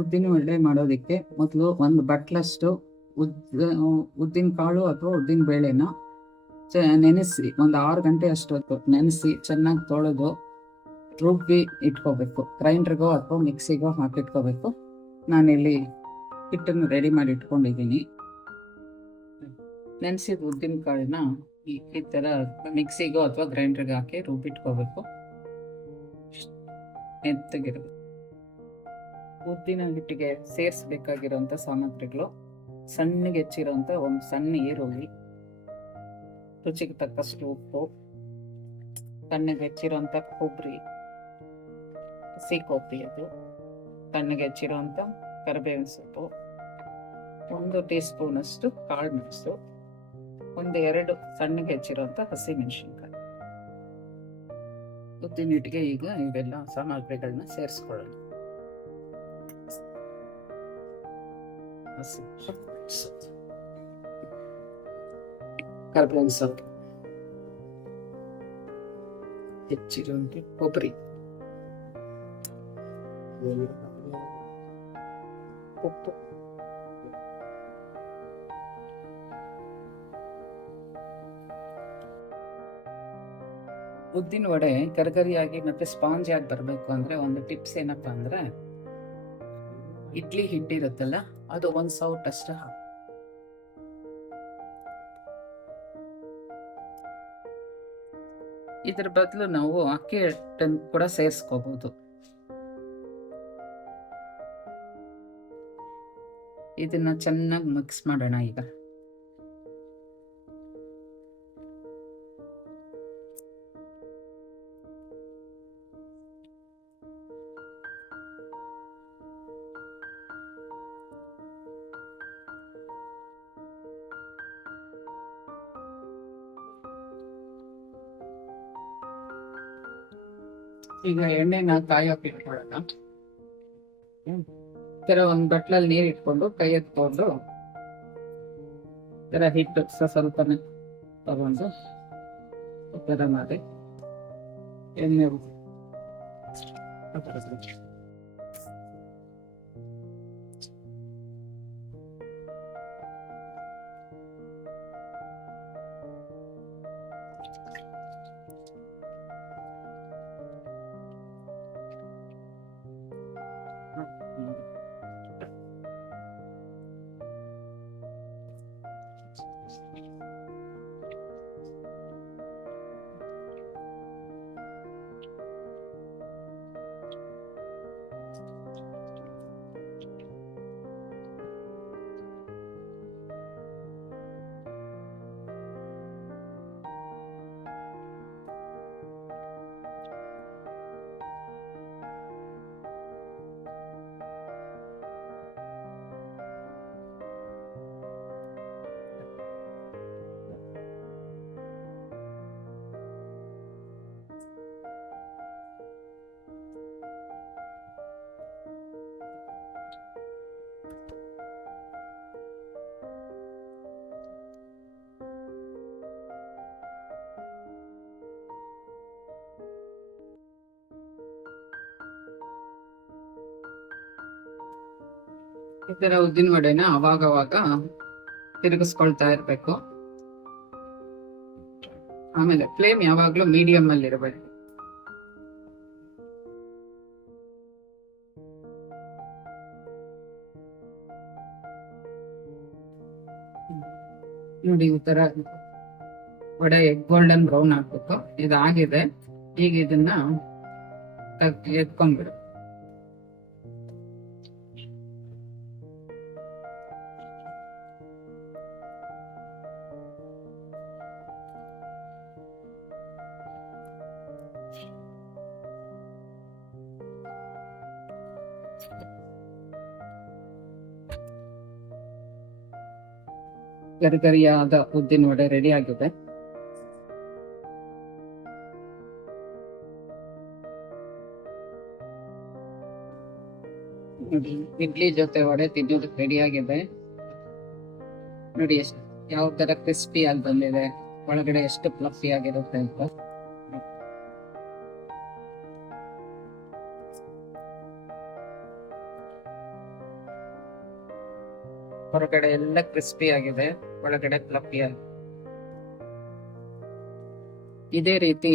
ಉದ್ದಿನ ವಡೆ ಮಾಡೋದಕ್ಕೆ ಮೊದಲು ಒಂದು ಬಟ್ಲಷ್ಟು ಉದ್ದಿನ ಕಾಳು ಅಥವಾ ಉದ್ದಿನ ಬೇಳೆನ ನೆನೆಸಿ ಒಂದು 6 ಗಂಟೆ ಅಷ್ಟೊತ್ತು ನೆನೆಸಿ ಚೆನ್ನಾಗಿ ತೊಳೆದು ರುಬ್ಬಿ ಇಟ್ಕೋಬೇಕು. ಗ್ರೈಂಡ್ರಿಗೋ ಅಥವಾ ಮಿಕ್ಸಿಗೋ ಹಾಕಿಟ್ಕೋಬೇಕು. ನಾನಿಲ್ಲಿ ಹಿಟ್ಟನ್ನು ರೆಡಿ ಮಾಡಿ ಇಟ್ಕೊಂಡಿದ್ದೀನಿ. ನೆನೆಸಿದ ಉದ್ದಿನ ಕಾಳನ್ನ ಈ ಥರ ಮಿಕ್ಸಿಗೋ ಅಥವಾ ಗ್ರೈಂಡ್ರಿಗೆ ಹಾಕಿ ರುಬ್ಬಿಟ್ಕೋಬೇಕು. ಮೆತ್ತಗಿರಬೇಕು. ಉದ್ದಿನ ಹಿಟ್ಟಿಗೆ ಸೇರಿಸಬೇಕಾಗಿರೋಂಥ ಸಾಮಗ್ರಿಗಳು: ಸಣ್ಣಗೆ ಹೆಚ್ಚಿರೋಂಥ ಒಂದು ಸಣ್ಣ ಈರುಳ್ಳಿ, ರುಚಿಗೆ ತಕ್ಕಷ್ಟು ಉಪ್ಪು, ಸಣ್ಣಗೆ ಹೆಚ್ಚಿರೋಂಥ ಕೊಬ್ಬರಿ, ಹಸಿ ಕೊಬ್ಬರಿ, ಅದು ಸಣ್ಣಗೆ ಹೆಚ್ಚಿರೋಂಥ ಕರಿಬೇವಿನ ಸೊಪ್ಪು, 1 ಟೀ ಸ್ಪೂನ್ ಅಷ್ಟು ಕಾಳು ಮೆಣಸು, 1-2 ಸಣ್ಣಗೆ ಹೆಚ್ಚಿರೋಂಥ ಹಸಿ ಮೆಣಸಿನ್ಕಾಯಿ. ಉದ್ದಿನ ಹಿಟ್ಟಿಗೆ ಈಗ ಇವೆಲ್ಲ ಸಾಮಗ್ರಿಗಳನ್ನ ಸೇರಿಸ್ಕೊಳ್ಳೋಣ. ಕರಿಬೇವಿನ ಸೊಪ್ಪು, ಹೆಚ್ಚಿರುವಂತ ಕೊಬ್ಬರಿ, ಉಪ್ಪು, ಉದ್ದಿನ ವಡೆ ಗರಿಗರಿಯಾಗಿ ಮತ್ತೆ ಸ್ಪಾಂಜ್ ಆಗಿ ಬರಬೇಕು ಅಂದ್ರೆ ಒಂದು ಟಿಪ್ಸ್ ಏನಪ್ಪಾ ಅಂದ್ರೆ, ಇಡ್ಲಿ ಹಿಟ್ಟಿರುತ್ತಲ್ಲ ಅದು 1 ಸೌಟ್ ಅಷ್ಟು ಹಾಕಿ. ಇದ್ರ ಬದಲು ನಾವು ಅಕ್ಕಿ ಹಿಟ್ಟನ್ನು ಕೂಡ ಸೇರಿಸ್ಕೋಬಹುದು. ಇದನ್ನ ಚೆನ್ನಾಗಿ ಮಿಕ್ಸ್ ಮಾಡೋಣ. ಈಗ ಎಣ್ಣೆನ ಕಾಯೋಕೆ ಇಟ್ಕೊಳ್ಳೋಣ. ತರ ಒಂದು ಬಟ್ಲಲ್ಲಿ ನೀರು ಇಟ್ಕೊಂಡು ಕೈ ಎತ್ಕೊಂಡು ತರ ಹಿಟ್ಟು ಸ್ವಲ್ಪನೇ ತಗೊಂಡು ತರ ಮಾಡಿ ಎಣ್ಣೆ ಈ ತರ ಉದ್ದಿನ ವಡೆನ ಅವಾಗವಾಗ ತಿರುಗಿಸ್ಕೊಳ್ತಾ ಇರ್ಬೇಕು. ಆಮೇಲೆ ಫ್ಲೇಮ್ ಯಾವಾಗ್ಲೂ ಮೀಡಿಯಂ ಅಲ್ಲಿ ಇರಬೇಕು. ನೋಡಿ, ಈ ತರ ವಡೆ ಗೋಲ್ಡನ್ ಬ್ರೌನ್ ಆಗ್ಬೇಕು. ಇದಾಗಿದೆ. ಈಗ ಇದನ್ನ ಎತ್ಕೊಂಡ್ಬಿಡು. ಗರಿಗರಿಯಾದ ಉದ್ದಿನ ವಡೆ ರೆಡಿ ಆಗಿದೆ. ನೋಡಿ, ಇಡ್ಲಿ ಜೊತೆ ವಡೆ ತಿನ್ನೋದಕ್ಕೆ ರೆಡಿ ಆಗಿದೆ. ನೋಡಿ ಎಷ್ಟು ಯಾವ ತರ ಕ್ರಿಸ್ಪಿ ಆಗಿ ಬಂದಿದೆ, ಒಳಗಡೆ ಎಷ್ಟು ಫ್ಲಫಿ ಆಗಿರುತ್ತೆ ಅಂತ. ಹೊರಗಡೆ ಎಲ್ಲ ಕ್ರಿಸ್ಪಿ ಆಗಿದೆ, ಒಳಗಡೆ ಫ್ಲಫಿ ಆಗಿದೆ. ಇದೇ ರೀತಿ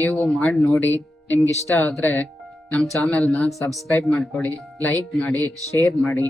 ನೀವು ಮಾಡಿ ನೋಡಿ. ನಿಮ್ಗೆ ಇಷ್ಟ ಆದ್ರೆ ನಮ್ಮ ಚಾನೆಲ್ನ ಸಬ್ಸ್ಕ್ರೈಬ್ ಮಾಡ್ಕೊಳ್ಳಿ, ಲೈಕ್ ಮಾಡಿ, ಶೇರ್ ಮಾಡಿ.